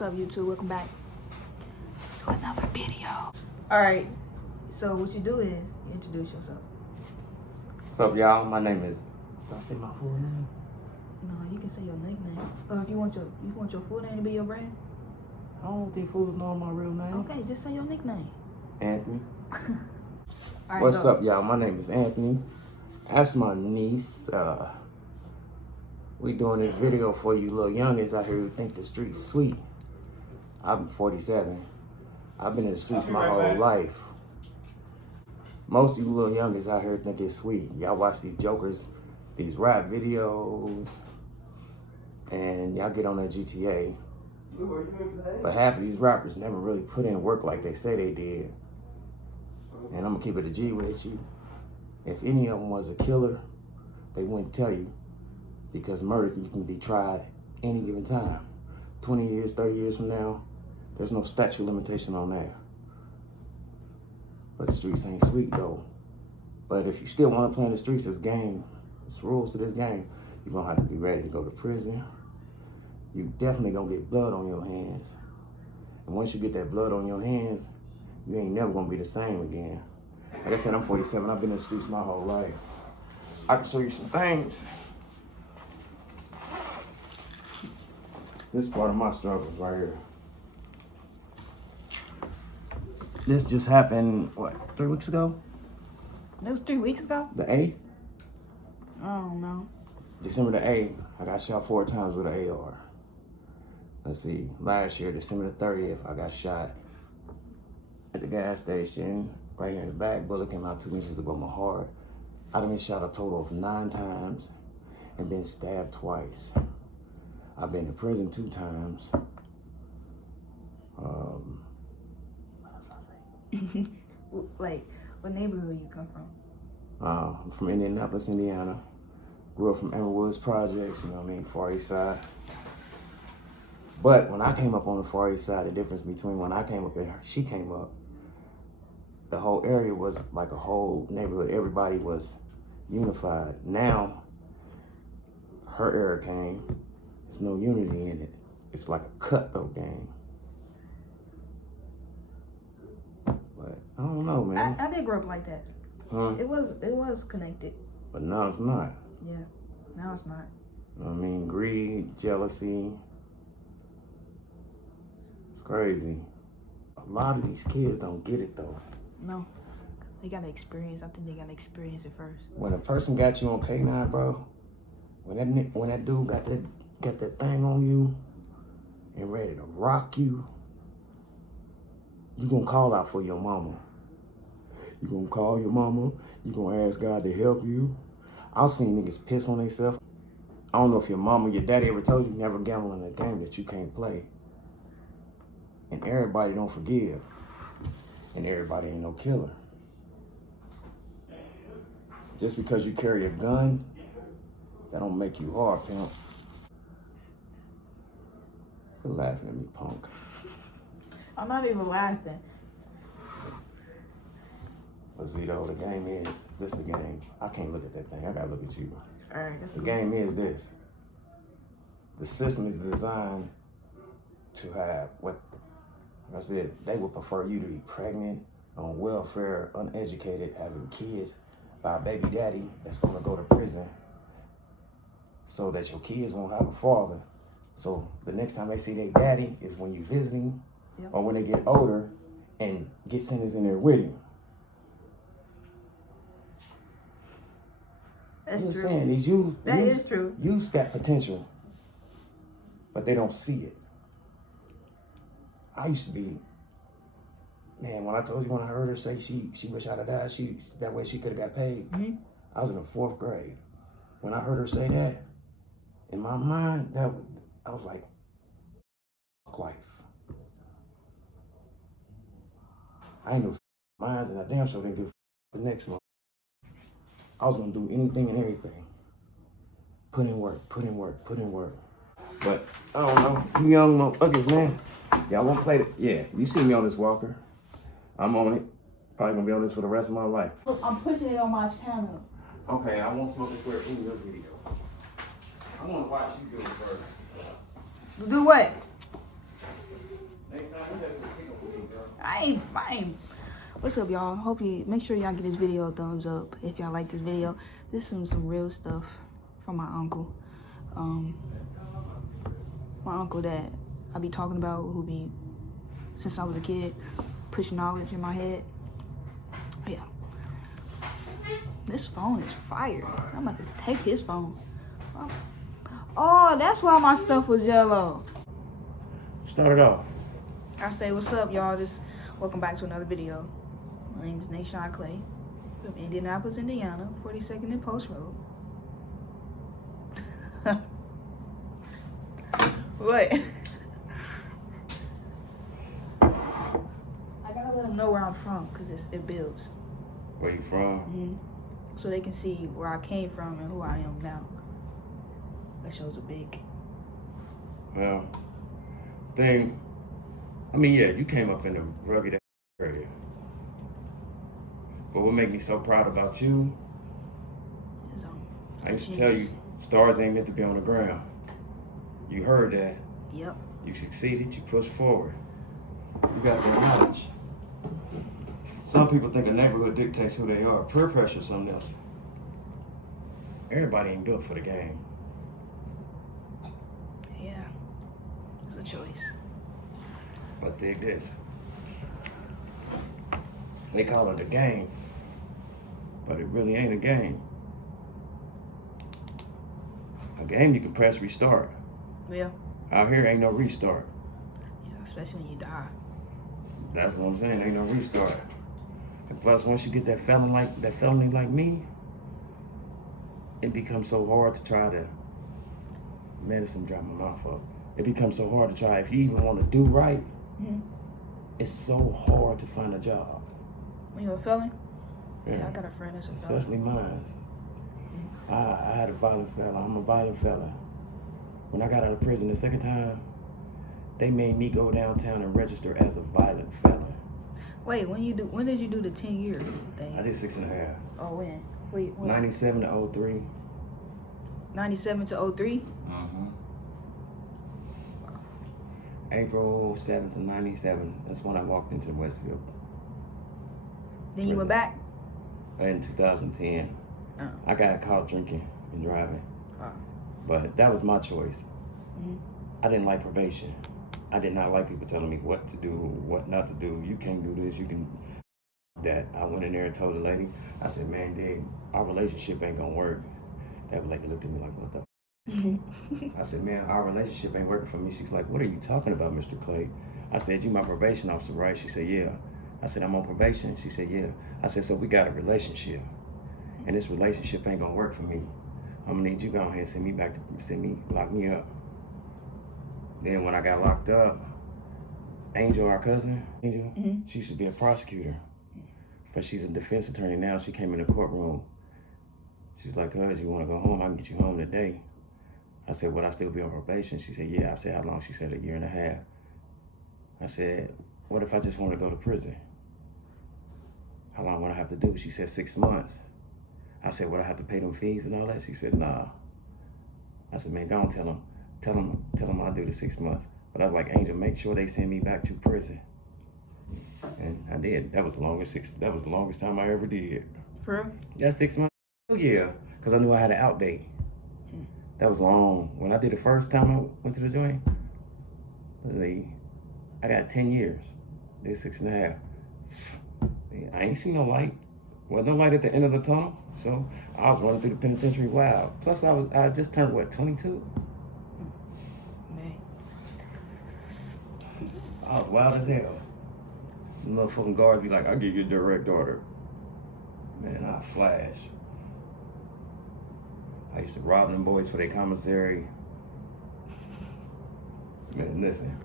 What's up, YouTube? Welcome back to another video. Alright, so what you do is you introduce yourself. What's up, y'all? My name is... Did I say my full name? No, you can say your nickname. If you want your full name to be your brand? I don't think fools know my real name. Okay, just say your nickname. Anthony. Right, What's go. up, y'all? My name is Anthony. That's my niece. We doing this video for you little youngins out here who think the street's sweet. I'm 47. I've been in the streets my whole life. Most of you little youngins out here think it's sweet. Y'all watch these jokers, these rap videos, and y'all get on that GTA. But half of these rappers never really put in work like they say they did. And I'm gonna keep it a G with you. If any of them was a killer, they wouldn't tell you. Because murder can be tried any given time. 20 years, 30 years from now, there's no statute limitation on that. But the streets ain't sweet though. But if you still want to play in the streets, this game, it's rules to this game, you're gonna have to be ready to go to prison. You definitely gonna get blood on your hands. And once you get that blood on your hands, you ain't never gonna be the same again. Like I said, I'm 47, I've been in the streets my whole life. I can show you some things. This part of my struggles right here. This just happened, what, 3 weeks ago? That was 3 weeks ago? The 8th? I don't know. December the 8th, I got shot 4 times with an AR. Let's see, last year, December the 30th, I got shot at the gas station, right here in the back. Bullet came out 2 inches above my heart. I've been shot a total of 9 times and been stabbed twice. I've been to prison 2 times. What else I say? Like, what neighborhood you come from? I'm from Indianapolis, Indiana. Grew up from Everwood's Projects, you know what I mean, Far East Side. But when I came up on the Far East Side, the difference between when I came up and she came up, the whole area was like a whole neighborhood. Everybody was unified. Now, her era came. There's no unity in it. It's like a cutthroat game. But I don't know, man. I did grow up like that. Huh? It was connected. But now it's not. Yeah, now it's not. You know what I mean? Greed, jealousy. It's crazy. A lot of these kids don't get it though. No, they gotta experience. I think they gotta experience it first. When a person got you on K9, bro, when that dude got that thing on you and ready to rock you, you gonna call out for your mama. You gonna call your mama. You gonna ask God to help you. I've seen niggas piss on themselves. I don't know if your mama, your daddy ever told you never gamble in a game that you can't play. And everybody don't forgive. And everybody ain't no killer. Just because you carry a gun, that don't make you hard, pimp. Quit laughing at me, punk. I'm not even laughing. But Zito, the game is, this the game. I can't look at that thing, I gotta look at you. All right, that's The cool. game is this. The system is designed to have what, like I said, they would prefer you to be pregnant, on welfare, uneducated, having kids by a baby daddy that's gonna go to prison so that your kids won't have a father. So the next time they see their daddy is when you visiting, Yep. or when they get older and get sentenced in there with him. That's I'm true. just saying, these That is true. youths got potential, but they don't see it. I used to be, man, when I told you when I heard her say she wish I'd have died, that way she could have got paid. Mm-hmm. I was in the 4th grade. When I heard her say that, in my mind, I was like, fuck life. I ain't no minds, and I damn sure didn't give the next month. I was gonna do anything and everything. Put in work, put in work, put in work. But I don't know, you young motherfuckers, man. Y'all wanna play it? Yeah, you see me on this walker. I'm on it. Probably gonna be on this for the rest of my life. Look, I'm pushing it on my channel. Okay, I won't smoke this in your video. I wanna watch you do it first. Do what? Fine. What's up, y'all? Hopefully, make sure y'all give this video a thumbs up if y'all like this video. This is some real stuff from my uncle. My uncle that I be talking about, who be, since I was a kid, pushing knowledge in my head. Yeah. This phone is fire. I'm about to take his phone. Oh, that's why my stuff was yellow. Start it off. I say, what's up, y'all? Welcome back to another video. My name is NaShan Clay from Indianapolis, Indiana, 42nd and Post Road. What? I gotta let them know where I'm from, because it builds. Where you from? Mm-hmm. So they can see where I came from and who I am now. That shows a big. Well, yeah, you came up in a rugged area. But what made me so proud about you, I used to tell you, stars ain't meant to be on the ground. You heard that. Yep. You succeeded, you pushed forward. You gotta acknowledge. Some people think a neighborhood dictates who they are. Peer pressure is something else. Everybody ain't built for the game. Yeah, it's a choice. But dig this. They call it a game, but it really ain't a game. A game you can press restart. Yeah. Out here ain't no restart. Yeah, especially when you die. That's what I'm saying, ain't no restart. And plus, once you get that felony like me, it becomes so hard to try to, medicine dry my mouth up. It becomes so hard to try, if you even want to do right, it's so hard to find a job. When you're a felon? Yeah, I got a friend that's a felon. Especially mine. I had a violent felon. I'm a violent felon. When I got out of prison the second time, they made me go downtown and register as a violent felon. Wait, when did you do the 10-year thing? I did 6.5. Oh, when? Wait, what? 97 to 03. 97 to 03? April 7th of 97. That's when I walked into Westfield. Then you went back? In 2010. Oh. I got caught drinking and driving. Oh. But that was my choice. I didn't like probation. I did not like people telling me what to do, what not to do. You can't do this, you can that. I went in there and told the lady, I said, man, dude, our relationship ain't gonna work. That lady looked at me like, what the I said, man, our relationship ain't working for me. She's like, what are you talking about, Mr. Clay? I said, you my probation officer, right? She said, yeah. I said, I'm on probation? She said, yeah. I said, so we got a relationship. And this relationship ain't gonna work for me. I'm gonna need you to go ahead and lock me up. Then when I got locked up, Angel, our cousin, Angel, she used to be a prosecutor. But she's a defense attorney now. She came in the courtroom. She's like, cuz, you wanna go home? I can get you home today. I said, would I still be on probation? She said, yeah. I said, how long? She said, 1.5 years. I said, what if I just want to go to prison? How long would I have to do? She said, 6 months. I said, would I have to pay them fees and all that? She said, nah. I said, man, go on, tell them I'll do the 6 months. But I was like, Angel, make sure they send me back to prison. And I did. That was the longest time I ever did. For real? Yeah, 6 months. Oh yeah, because I knew I had an out date. That was long. When I did the first time I went to the joint, I got 10 years. Did 6.5. I ain't seen no light. Wasn't no light at the end of the tunnel. So I was running through the penitentiary wild. Plus I just turned, 22? Man. I was wild as hell. The motherfucking guards be like, I'll give you a direct order. Man, I flash. I used to rob them boys for their commissary. Man, listen.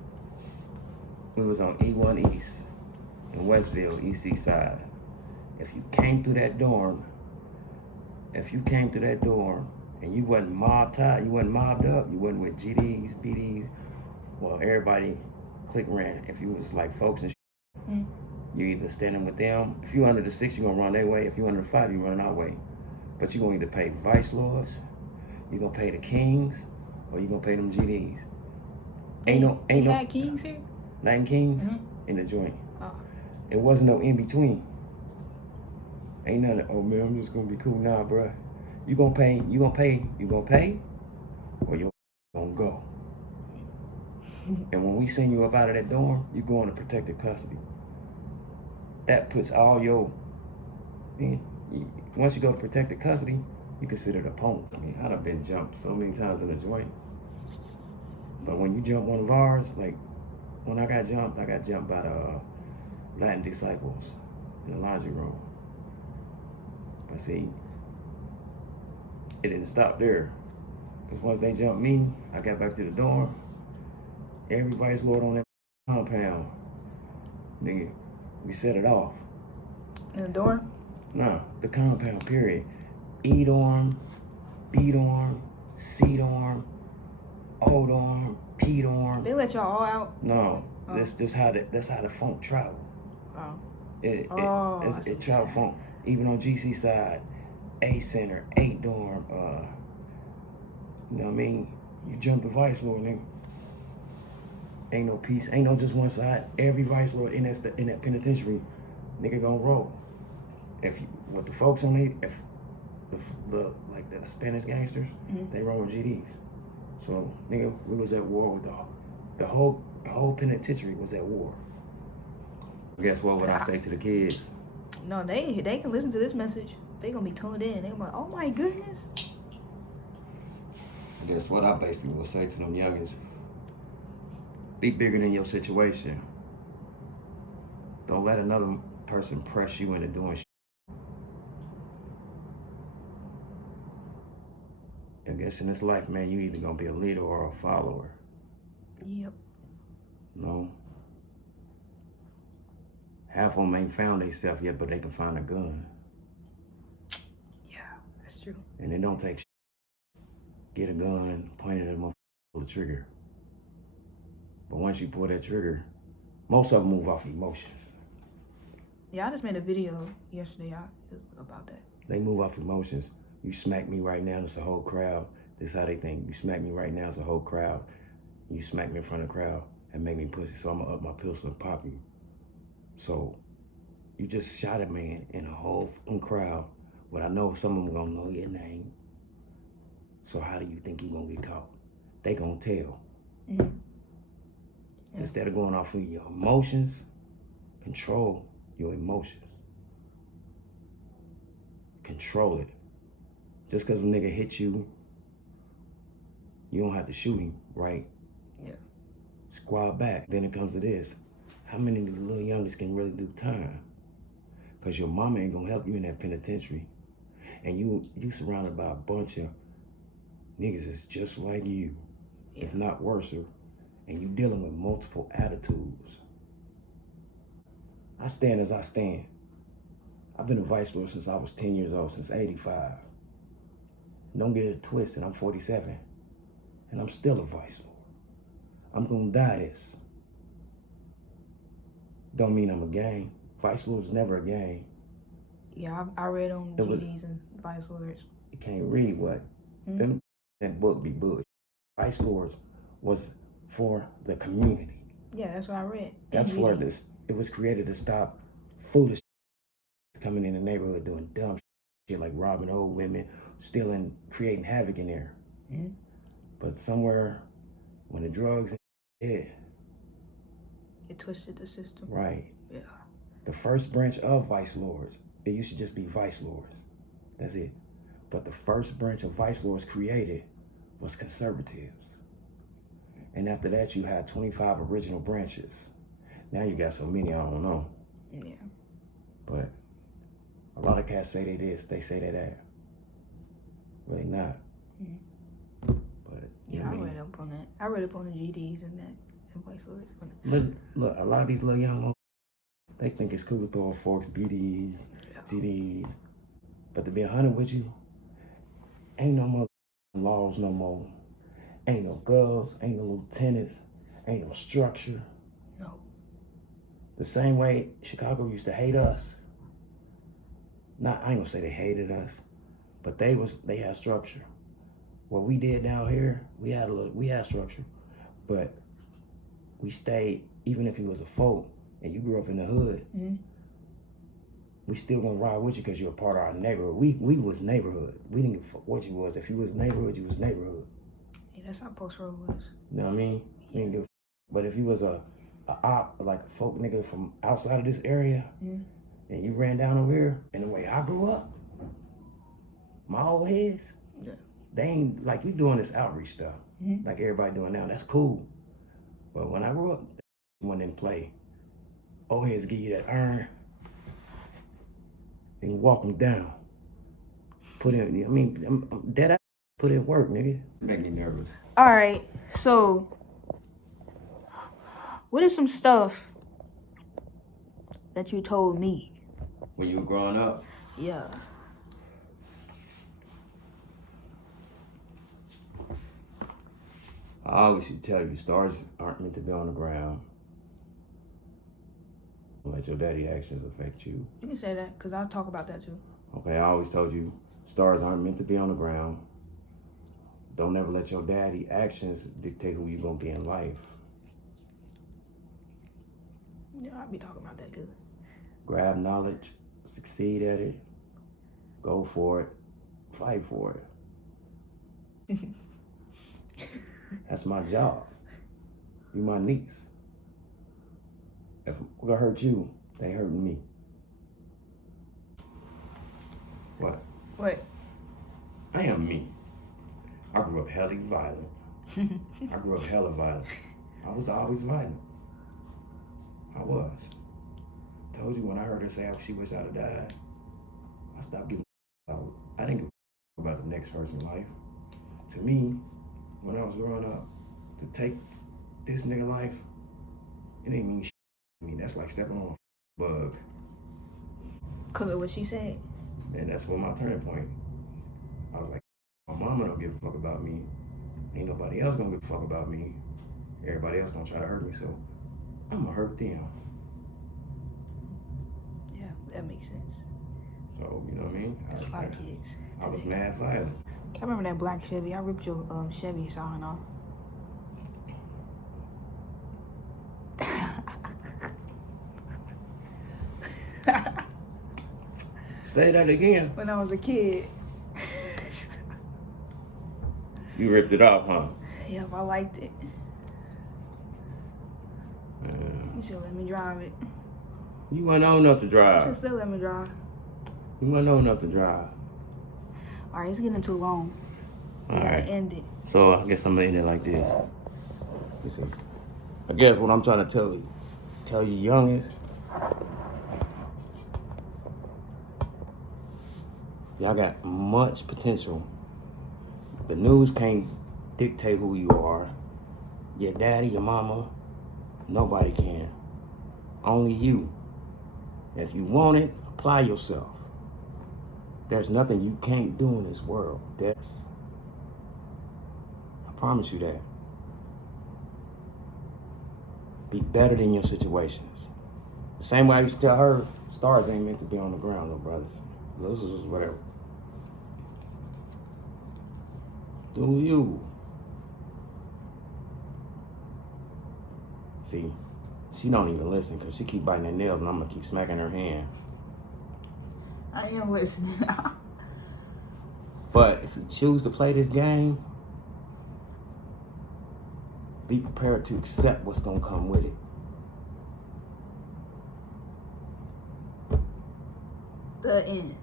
We was on E1 East in Westville, East Side. If you came through that dorm and you wasn't mobbed up, you wasn't with GDs, BDs, well, everybody click ran. If you was like folks and you either standing with them. If you under the 6, you're gonna run their way. If you under the 5, you run our way. But you're gonna either pay vice lords, you're gonna pay the kings, or you're gonna pay them GDs. Ain't no Kings here? 9 kings in the joint. Oh. It wasn't no in between. Ain't nothing, oh man, I'm just gonna be cool. Nah, bruh. You gonna pay, or you gonna go. And when we send you up out of that dorm, you go into protective custody. That puts all your, once you go to protective custody, you considered a punk. I mean, I done been jumped so many times in a joint. But when you jump one of ours, like when I got jumped by the Latin disciples in the laundry room. But see, it didn't stop there. Because once they jumped me, I got back to the dorm. Every vice lord on that compound, nigga, we set it off. In the dorm? No, the compound, period. E dorm, B dorm, C dorm, O dorm, P dorm. They let y'all all out? No, that's how the funk travel. Oh. It travel funk. Even on GC side, A center, 8 dorm, you know what I mean? You jump the vice lord, nigga. Ain't no peace, ain't no just one side. Every vice lord in that penitentiary, nigga gonna roll. With the folks on it, if the Spanish gangsters, they roll with GDs. So nigga, we was at war with the whole penitentiary was at war. Guess what would I say to the kids? No, they can listen to this message. They gonna be tuned in. They gonna be like, oh my goodness. Guess what I basically would say to them youngins? Be bigger than your situation. Don't let another person press you into doing shit. I guess in this life, man, you either gonna be a leader or a follower. Yep. No. Half of them ain't found themselves yet, but they can find a gun. Yeah, that's true. And it don't take shit. Get a gun, point it at them, pull the trigger. But once you pull that trigger, most of them move off emotions. Yeah, I just made a video yesterday about that. They move off emotions. You smack me right now, it's a whole crowd. This is how they think. You smack me right now, it's a whole crowd. You smack me in front of the crowd and make me pussy, so I'm gonna up my pistol and pop you. So you just shot a man in a whole crowd, but I know some of them gonna know your name. So how do you think you gonna get caught? They gonna tell. Yeah. Instead of going off of your emotions, control your emotions. Control it. Just because a nigga hit you, you don't have to shoot him, right? Yeah. Squad back. Then it comes to this. How many of the little youngest can really do time? Because your mama ain't gonna help you in that penitentiary. And you surrounded by a bunch of niggas that's just like you, if not worse. And you dealing with multiple attitudes. I stand as I stand. I've been a vice lord since I was 10 years old, since 85. Don't get it twisted, I'm 47. And I'm still a vice lord. I'm gonna die this. Don't mean I'm a gang. Vice lord is never a gang. Yeah, I read on GDs and vice lords. You can't read what? Them that book be bullshit. Vice lords was for the community. Yeah, that's what I read. That's for this. It was created to stop foolish coming in the neighborhood doing dumb shit like robbing old women, stealing, creating havoc in there. But somewhere when the drugs it twisted the system. Right. Yeah. The first branch of vice lords, it used to just be vice lords. That's it. But the first branch of vice lords created was conservatives. And after that, you had 25 original branches. Now you got so many, I don't know. Yeah. But a lot of cats say they this, they say they that. Really not. But yeah, I read up on that. I read up on the GDs and that and vice lords. Look, a lot of these little young, they think it's cool to throw forks, BDs, GDs. But to be 100 with you, ain't no more laws no more. Ain't no govs, ain't no lieutenants, ain't no structure. No. The same way Chicago used to hate us. I ain't gonna say they hated us, but they had structure. What we did down here, we had structure, but we stayed, even if he was a folk, and you grew up in the hood, we still gonna ride with you because you're a part of our neighborhood. We was neighborhood. We didn't give a fuck what you was. If you was neighborhood, you was neighborhood. Yeah, that's how Post Road was. You know what I mean? We didn't give a fuck. But if you was a op, like a folk nigga from outside of this area, and you ran down over here, and the way I grew up, my old heads, they ain't like you doing this outreach stuff, like everybody doing now. That's cool. But when I grew up, one didn't play. Old heads give you that iron and walk them down. Put in, I mean, I'm dead out. Put in work, nigga. Make me nervous. All right, so what is some stuff that you told me when you were growing up? Yeah. I always should tell you, stars aren't meant to be on the ground. Don't let your daddy actions affect you. You can say that, because I'll talk about that too. Okay, I always told you, stars aren't meant to be on the ground. Don't ever let your daddy actions dictate who you're gonna be in life. Yeah, I'll be talking about that too. Grab knowledge, succeed at it, go for it, fight for it. That's my job. You my niece. If I'm gonna hurt you, they hurting me. What? What? I am me. I grew up hella violent. I grew up hella violent. I was always violent. I was. Told you when I heard her say she wished I'd have died, I stopped giving about. I didn't give about the next person's life. To me, when I was growing up, to take this nigga life, it ain't mean shit to me. That's like stepping on a bug. Cause of what she said. And that's what my turning point. I was like, my mama don't give a fuck about me. Ain't nobody else gonna give a fuck about me. Everybody else gonna try to hurt me, so I'm gonna hurt them. Yeah, that makes sense. So, you know what I mean? That's a lot of kids. I was mad violent. I remember that black Chevy. I ripped your Chevy sign off. Say that again. When I was a kid. You ripped it off, huh? Yep, I liked it. You should let me drive it. You weren't old enough to drive. You should still let me drive. You weren't old enough to drive. All right, it's getting too long. All right. End it. So I guess I'm gonna end it like this. You see, I guess what I'm trying to tell you youngest, y'all got much potential. The news can't dictate who you are. Your daddy, your mama, nobody can. Only you. If you want it, apply yourself. There's nothing you can't do in this world. I promise you that. Be better than your situations. The same way I used to tell her, stars ain't meant to be on the ground, though, brothers. This is whatever. Do you? See, she don't even listen because she keep biting her nails and I'm gonna keep smacking her hand. I am listening. But if you choose to play this game, be prepared to accept what's gonna come with it. The end.